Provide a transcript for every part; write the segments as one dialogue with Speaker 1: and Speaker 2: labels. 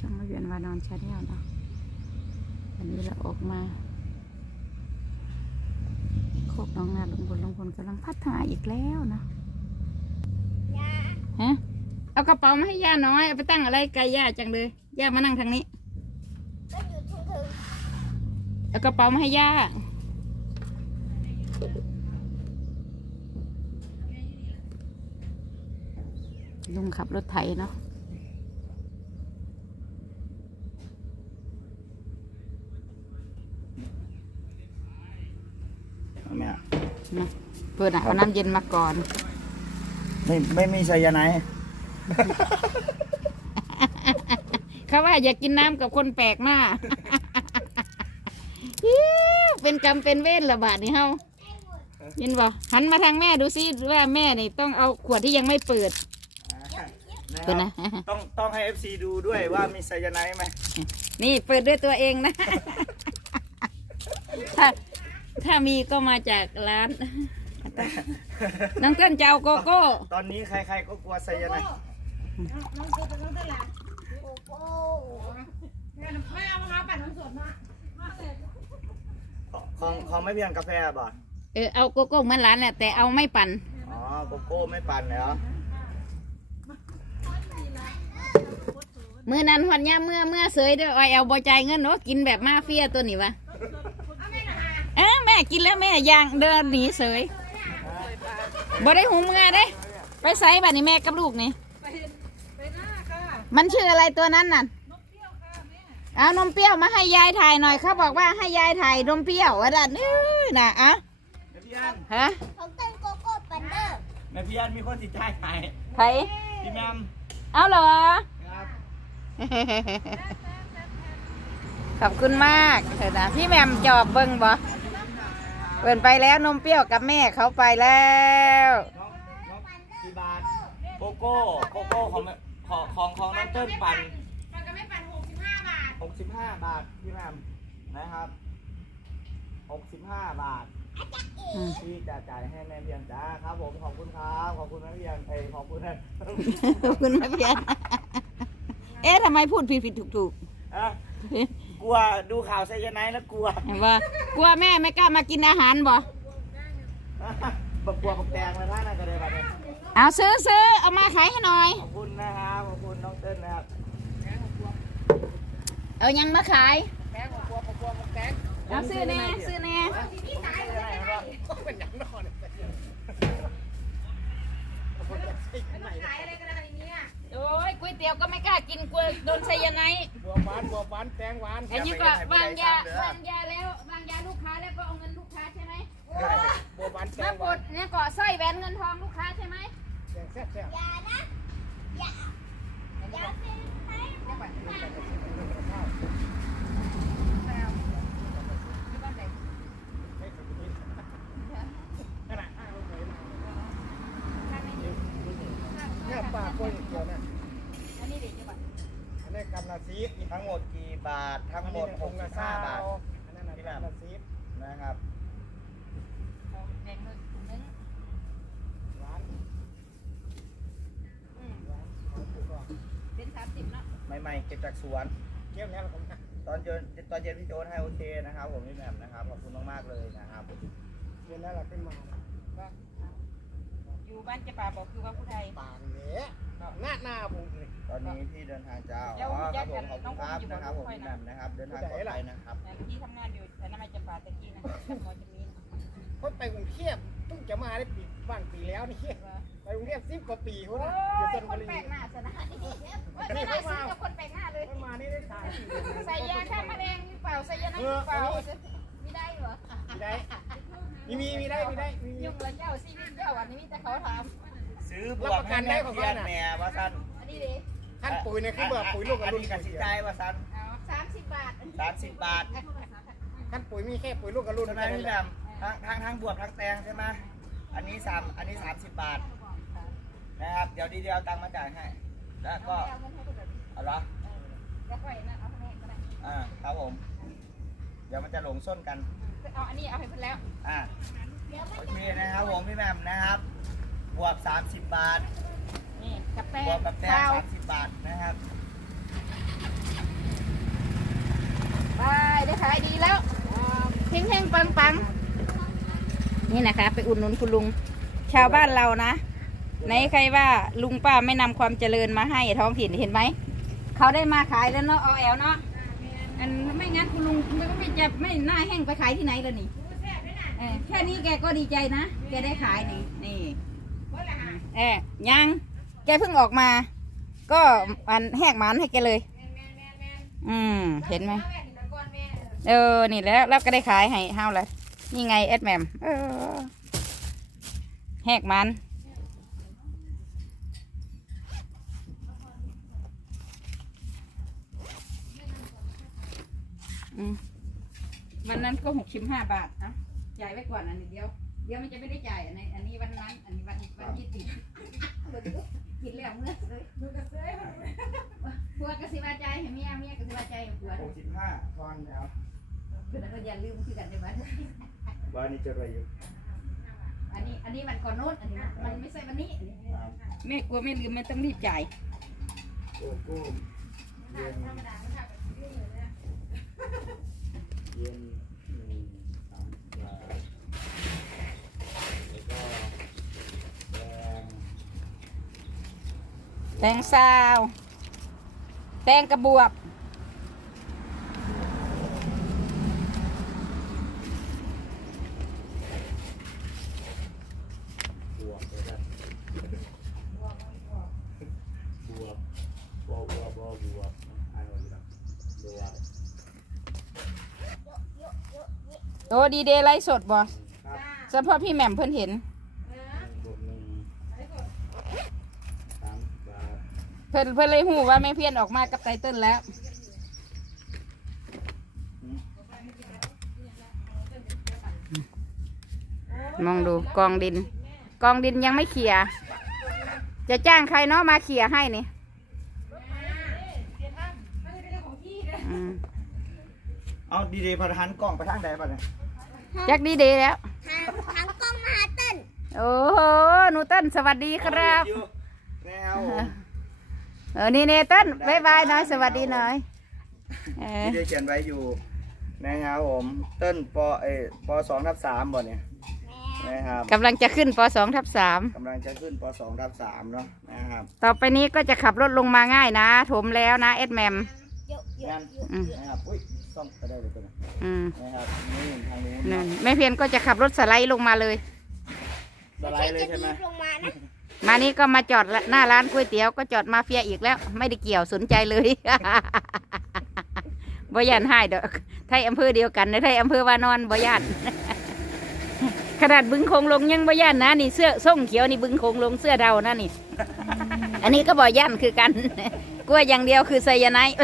Speaker 1: ช่องมาเวียนวานอนชาแนลเนาะวันนี้เราออกมาโคกน้องนาลุงพลลุงพลกำลังพัฒนาอีกแล้วเนาะฮะเอากระเป๋ามาให้ย่าน้อยเอาไปตั้งอะไรไกลย่าจังเลยย่ามานั่งทางนี้
Speaker 2: ก็อยู่ทุ่งถึง
Speaker 1: เอากระเป๋ามาให้ย่าลุงขับรถไถเนาะ นะเพื่อนอะเอาน้ำเย็นมาก่อน
Speaker 3: ไม่ไม่มีไซยาไนด์
Speaker 1: เขาว่าอย่ากินน้ำกับคนแปลกหน้า อิ๊วเป็นกรรมเป็นเวรละบาทนี่เฮาเห็นบ่หันมาทางแม่ดูซิว่าแม่นี่ต้องเอาขวดที่ยังไม่เปิด
Speaker 3: นะ
Speaker 1: เปิด
Speaker 3: ค
Speaker 1: นะ
Speaker 3: รับต้องต้องให้ FC ดูด้วยว่ามีไซยาไนด์ไหม
Speaker 1: นี่เปิดด้วยตัวเองนะ ถ้า ถ้ามีก็มาจากร้าน น้องเต้นจะเอาโกโก้
Speaker 3: ตอนนี้ใครๆก็กลัวไซยาไนด์
Speaker 2: น้องคือน้องตลาดโอ้โห
Speaker 3: ของของไม่เพียงกาแฟบ่
Speaker 1: เออเอาโกโก้เหมือนร้านแหละแต่เอาไม่ปั่น
Speaker 3: อ๋อโกโก้ไม่ปั่นแล้ว
Speaker 1: เมื่อนั้นหันยาเมื่อเมื่อเสยเด้อไอเอาบอใจายเงินเนาะกินแบบมาเฟียตัวนี้วะเอ้าแม่ กินแล้วแม่ย่างเดินหนีเสยบ่ได้หูเมื่อเด้ ไปไซบัดนี้แม่กับลูกนี่มันชื่ออะไรตัวนั้นน่ะเอานมเปรี้ยวมาให้ยายถ่ายหน่อยเขาบอกว่าให้ยายถ่ายนมเปรี้ยวว่าดันนี่น่ะอะ
Speaker 3: แม่พี่อัน
Speaker 1: ฮะ
Speaker 2: ของเต้นโกโก้ปันเดอร์
Speaker 3: แม่พี่อันมีคนติดใจหาย
Speaker 1: ไผ
Speaker 3: พี่แมม
Speaker 1: เอาเหรอ
Speaker 3: ครับ
Speaker 1: ขอบคุณมากเถอะนะพี่แหมมจอบเบิ้งบ่ เปินไปแล้วนมเปรี้ยวกับแม่เขาไปแล้ว
Speaker 3: น้องน้องกี่บาทโกโก้โกโก้ของของของของน้องเติ้ลปั่น
Speaker 2: มันก็ไม่ปันหกสิบห้าบาท
Speaker 3: 65 บาทพี่แมมนะครับ 65 บาท
Speaker 1: อืม
Speaker 3: ที่จะจ่ายให้แม่เพียงจ้าครับผมขอบคุณครับขอบคุณแม่เพียงเอ้ยขอบคุณนะ
Speaker 1: ขอบคุณแม่เพียน เอ๊ะทำไมพูดผิดผิดถูกถูก
Speaker 3: อะ กลัวดูข่าวไซยาไนด์แล้วกลัว
Speaker 1: เห็นว่ากลัวแม่ไม่กล้ามากินอาหารบ่
Speaker 3: บักกลัวบักแดงเลยนะนั่นก็เลยแบบนี้
Speaker 1: เอาซื้อซื้อเอามาขายให้หน่อย
Speaker 3: ขอบคุณนะครับขอบคุณน้องเติ้ลนะครับ
Speaker 1: เอายังมาขายเอาซื้อแน่ซื้อแน่
Speaker 2: ขายอะไรกันอะไรเนี้ย
Speaker 1: โอ้ยก๋วย เตี๋ยวก็ไม่กล้ากินกลัวโดนไซยาไนด์
Speaker 4: บัวหวานบัวหวานแตงหวาน
Speaker 1: อันนี้ก็วางยาวางยาแล้ววางยาลูกค้าแล้วก็เอาเงินลูกค้าใช่ไหม
Speaker 4: บัวหวานแต
Speaker 1: มาง
Speaker 4: ห
Speaker 1: ก
Speaker 4: วา
Speaker 1: ด
Speaker 4: น
Speaker 1: เนี่ยเกาะสร้อยแหวนเงินทองลูกค้าใช่ไหม
Speaker 4: แตงแซ่บแซ่บ
Speaker 2: อย่านะ อย่า อย่าเป็นให้
Speaker 4: ขนาดห้าลูกเลยเนี่ยปลาโคยเกี่ยวนะ
Speaker 1: อันนี้เด็กจังหวัด
Speaker 4: อันนี้กำลังซีด
Speaker 3: ทั้งหมดกี่บาท ทั้งหมด65บาท
Speaker 4: อันนั้นกำลังซีด
Speaker 3: นะครับ
Speaker 1: เอาแบ่งเลยถุงนึง
Speaker 4: หวาน
Speaker 1: อืมเป็นสามสิบเนาะ
Speaker 3: ใหม่ๆเก็บจากสวน
Speaker 4: เกี่ยวแล้วผมนะ
Speaker 3: ตอนเย็นตอนเย็นพี่โจ๊ตให้โอเคนะครับ ผมพี่แหม่มนะครับขอบคุณมากๆเลยนะครับ
Speaker 4: เกี่ยวแล้วเราขึ้นมา
Speaker 1: อยู่บ้านจะป่าบอกคือว่าผู้ไทย
Speaker 4: ป่านเนี้ยหน้าหน้าผมเลย
Speaker 3: ตอนนี้พี่เดินทางจะ
Speaker 1: แล้ว
Speaker 3: อ๋อครับผม
Speaker 1: ญาติ
Speaker 3: ขอบคุณครับนะครับผมพี่แหม่มนะครับ เดินทางปลอดภัยนะครับ
Speaker 1: แต่ที่ทำงานอยู่แต่น้ำมันจะป่าตะกี้นะมอจะมี
Speaker 4: คนไปกรุงเทพเพิ่งจะมาได้ปีบ้านปีแล้วนี่ไปกรุงเทพสิบกว่าปี
Speaker 1: โอ้
Speaker 4: คนนะอยู่ช
Speaker 1: ย
Speaker 4: น
Speaker 1: ค
Speaker 4: บุ
Speaker 1: น
Speaker 4: รี
Speaker 1: แปลกหน้าสนะไม่น่าซื้อกับคนแปลกหน้าเลย
Speaker 4: ไม่มานี่ได้ถ่าย
Speaker 1: ใส่ยาฆ่าแมลงหรือเปล่าใส่ยานั้นหรือเปล่าไม่ได้เหรอ
Speaker 4: มีได้ มีมีมีได้มีได้มี
Speaker 1: ยุ่งแล้วเจ้าชีวิตเจ้าอันนี้มีแต่เขาถาม
Speaker 3: ซื้อบวกให้แม่เพียนแม่ว่าสั้น
Speaker 1: อันนี้ดิ
Speaker 4: ขั้นปุ๋ยเนี่ยคือแบบปุ๋ยลูกกับ
Speaker 3: อัน
Speaker 4: รุ่น
Speaker 3: นี้
Speaker 4: กั
Speaker 3: กันนสิใจว่าสั้น
Speaker 1: เอาสามสิบบาท
Speaker 3: สามสิบบาท
Speaker 4: ขั้นปุ๋ยมีแค่ปุ๋ยลูกกับรุ่น
Speaker 3: ใช่ไหมพี่แหม่มทั้งทั้งทั้งบวกทั้งแตงใช่ไหมอันนี้สามอันนี้สามสิบบาทนะครับเดี๋ยวดีเดียวเอาตังค์มาจ่ายให้ แล้วก็
Speaker 1: เอาเงินให้คนอื่น
Speaker 3: เอาละ
Speaker 1: แล้วก็ไอ้นั่นเอาให้แม่ก็ได้
Speaker 3: อ่าครับผม เดี๋ยวมันจะหลงส้นกัน
Speaker 1: เอาอันนี้เอาให้เพิ่นแล้ว
Speaker 3: อ่าโอเคนะครับผมพี่แหม่มนะครับบวก30 บาท
Speaker 1: นี่กับแป้
Speaker 3: บว
Speaker 1: ง
Speaker 3: กกับแต้ม
Speaker 1: เปล่า
Speaker 3: 30 บาทนะครับ
Speaker 1: ไปได้ขายดีแล้วเฮงเฮงปังปังนี่นะคะ ไปอุดหนุนคุณลุงชาวบ้านเรานะไหนใครว่าลุงป้าไม่นำความเจริญมาให้ท้องถิ่นเห็นไหมเขาได้มาขายแล้วเนาะเอาแอลเนาะ อันไม่งั้นคุณลุงไม่ไม่จะไม่หน้าแห้งไปขายที่ไหนแล้วนี่เออแค่นี้แกก็ดีใจนะ แกได้ขายนี่นี่เออยัง แกเพิ่งออกมา ก็อันแหกหมันให้แกเลย อืม เห็นไหมเออ นี่แล้วแล้วก็ได้ขายให้เฮาเลยนี่ไงแอดแมมเออแหกมัน อืมวันนั้นก็หกสิบห้าบาทนะจ่ายไว้ก่อนอันนี้เดียว เดี๋ยวมันจะไม่ได้จ่ายอันนี้อันนี้วันนั้น อันนี้วันวันยี่สิบกินแล้วเมื่อเลยผัวกสิบาใจายให้เมียเมียกสิบาใจายให้ผัว
Speaker 3: หกสิบห้าทอนแล้ว
Speaker 1: เพื่อนก็อย่าลืมคือกันในวัน
Speaker 3: วันนี้จะไรอยู่
Speaker 1: อันนี้อันนี้วันก่อนโน้นอันนี้มันไม่ใช่วันนี้แม่กลัวไม่ลืมไม่ต้องรีบจ่าย
Speaker 3: โอ้โหเย็น เย็นหนึ่งสามบาทแล้วก็แดง
Speaker 1: แตงซาว แตงกระบวบ
Speaker 3: บวกเลยครับบวกบวกบวกบวกบวกบวกอ่านว่าอะไรบวก
Speaker 1: โอ้ดีเดย์ไลฟ์สดบ่
Speaker 3: ครับ
Speaker 1: เฉพาะพี่แหม่มเพิ่นเห็น
Speaker 3: บวกหนึ่งสามบาท
Speaker 1: เพิ่นเพิ่นเลยหูว่าแม่เพี้ยนออกมากับไตเติ้ลแล้ว มองดูกองดิน กองดินยังไม่เขี่ยจะจ้างใครเนาะมาเขี่ยให้นี่อืม
Speaker 3: เอาดีดีพอหันกล้องไปทางใดป่ะเนี่ย
Speaker 1: จักดีเดย์แล้ว
Speaker 2: ทางทางกล้องมาหาเต้น
Speaker 1: โอ้โหหนูเติ้ลสวัสดีครับ
Speaker 3: แนว
Speaker 1: เออนี่เนเติ้ลบายบายหน่อยสวัสดีหน่อยเออ
Speaker 3: ที่ได้เขียนไว้อยู่นะครับผมเต้นปเออปสองทับสามบ่เนี่ยนะครับ
Speaker 1: กำลังจะขึ้นปสองทับสาม
Speaker 3: กำลังจะขึ้นปสองทับสามเนาะนะครับ
Speaker 1: ต่อไปนี้ก็จะขับรถลงมาง่ายนะถมแล้วนะเอ็ดแมม
Speaker 2: เยอะเย
Speaker 3: งั้
Speaker 2: อะ
Speaker 3: น
Speaker 1: อืม
Speaker 3: นะครับอุ้ย ซ่อมไปได้เลยตัวนี้
Speaker 1: อืม
Speaker 3: นะครับนี่ทางนู้น
Speaker 1: นั่นแม่เพียนก็จะขับรถสไลด์ลงมาเลย
Speaker 3: สไลด์เลยใช่ไหม
Speaker 2: ลงมานะ
Speaker 1: มานี้ก็มาจอดละหน้าร้านก๋วยเตี๋ยวก็จอดมาเฟียอีกแล้ว ไม่ได้เกี่ยวสนใจเลยบ่ยันให้ดอกไทยอำเภอเดียวกันนะไทยอำเภอวานอนบ่ยันขนาดบึงโคงลงยังบ่ยันนะนี่เสื้อส้มเขียวนี่บึงโคงลงเสื้อเรานะนี่ อันนี้ก็บ่ยันคือกัน กลัวอย่างเดียวคือไซยาไนด์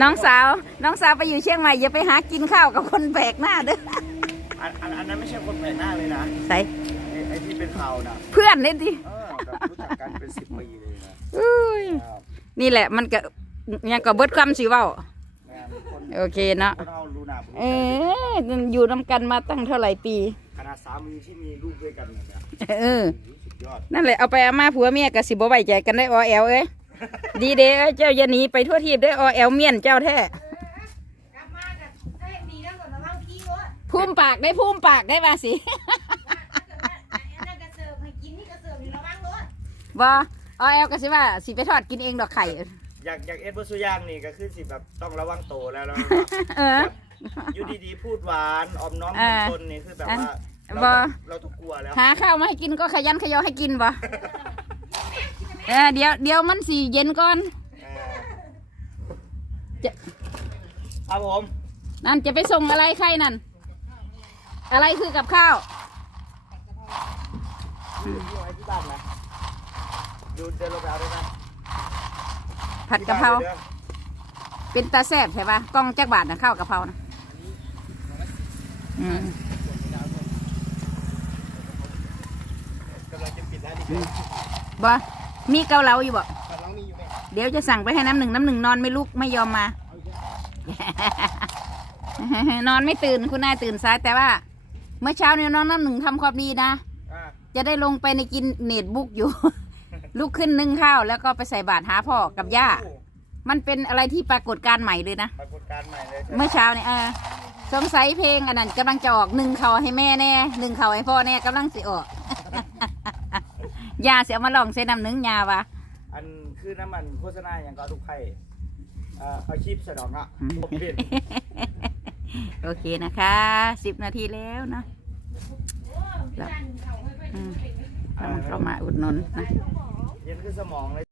Speaker 1: น้องสาว น้องสาวไปอยู่เชียงใหม่อย่าไปหากินข้าวกับคนแปลกหน้าเด้อ
Speaker 3: อันอันอันนั้นไม่ใช่คนแปลกหน้าเลยนะ
Speaker 1: ใส่
Speaker 3: ไอ้ไอ้ที่เป็นข่าวนะ
Speaker 1: เพื่อนนี่ดิ
Speaker 3: เออแบบรู้จักกันเป็นสิบปีเลยนะ
Speaker 1: อุ้ย
Speaker 3: ครับ
Speaker 1: นี่แหละมันก็ยังก็เบิดความสิเว้า
Speaker 3: นะครับคน
Speaker 1: โอเคเนาะ
Speaker 3: คนเอารู้หน้าผม
Speaker 1: เอออยู่นำกันมาตั้งเท่าไหร่ปี
Speaker 3: ขนาดสามีที่มีลูกด้วยกันเนี่ยนะ
Speaker 1: เออ
Speaker 3: สุดยอด
Speaker 1: นั่นแหละเอาไปเอามาผัวเมียก็สิบ่ไว้ใจกันได้ออแอลเอ้ย ดีเด้อเจ้าอย่าหนีไปทั่วทีบได้ออแอลเมียนเจ้าแท้
Speaker 2: กลับมากับได้ดีแล้วก่อนระวังขี้วะ
Speaker 1: พุ่มปากได้พุ่มปากได้มาสิ
Speaker 2: อันนั้นกระเสิร์ฟให้กินนี่กระเสิร์ฟอยู่ระวังรถ
Speaker 1: บ่ออแอลก็สิว่าสิไปทอดกินเองดอกไข่
Speaker 3: อยากอยากเอ็ดบุสุย่างนี่ก็คือสิแบบต้องระวังโตวแล้วแล้ว
Speaker 1: เออ
Speaker 3: อยู่ดีๆพูดหวานออมน้อม
Speaker 1: เออ
Speaker 3: ตนนี่คือแบบ
Speaker 1: อัน
Speaker 3: ว่าเรา
Speaker 1: บ่
Speaker 3: ต้องเราต้องกลัวแล้ว
Speaker 1: หาข้าวมาให้กินก็ขยันขยอให้กินบ่ เออ เดี๋ยวเดี๋ยวมันสิเย็นก่อน
Speaker 3: เออ
Speaker 1: จะ
Speaker 3: ครับผม
Speaker 1: นั่นจะไปส่งอะไรใครนั่น อะไรคือกับข้าว
Speaker 3: อยู่ที่ไหนที่บ้านนะดูเดินลงไปเอาได้ไหม
Speaker 1: ผัดกะเพรา
Speaker 3: ที่บ้นลยด้อ
Speaker 1: เป็นตาแซ่บใช่ปะกล้องจักบาทนะข้าวกะเพรานะอืม
Speaker 3: กำลังจะปิดแล้วดิ
Speaker 1: บ่ มีเกาเหลาอยู่บ่
Speaker 4: กำลังมีอยู่ไหม
Speaker 1: เดี๋ยวจะสั่งไปให้น้ำหนึ่งน้ำหนึ่งนอนไม่ลุกไม่ยอมมานอนไม่ตื่นคุณนายตื่นสายแต่ว่า เมื่อเช้าเนี่ยน้องน้ำหนึ่งทำความดีนะ
Speaker 3: อ่า
Speaker 1: จะได้ลงไปในกินเน็ตบุ๊กอยู่ ลุกขึ้นนึ่งข้าวแล้วก็ไปใส่บาตรหาพ่อกับย่า
Speaker 3: โอ้
Speaker 1: มันเป็นอะไรที่ปรากฏการณ์ใหม่เลยนะ
Speaker 3: ปรากฏการณ์ใหม่เลยใช่ไหม
Speaker 1: เมื่อเช้าเนี่ยเออสงสัยเพลงอันนั้นกำลังจะออกหนึ่งเขาให้แม่แน่หนึ่งเขาให้พ่อแน่กำลังสิออก ยาเสียมาลองเส้นน้ำหนึ่งยาวะ
Speaker 3: อันคือน้ำมันโฆษณาอย่างก็ทุกไข่เอ่อเอาคลิปสะดอกเนาะผมเปลี่ยน
Speaker 1: โอเคนะคะสิบนาทีแล้วเนอะแล้วอืมเรามาอุดหนุนนะ
Speaker 3: เย็นขึ้นสมองเลย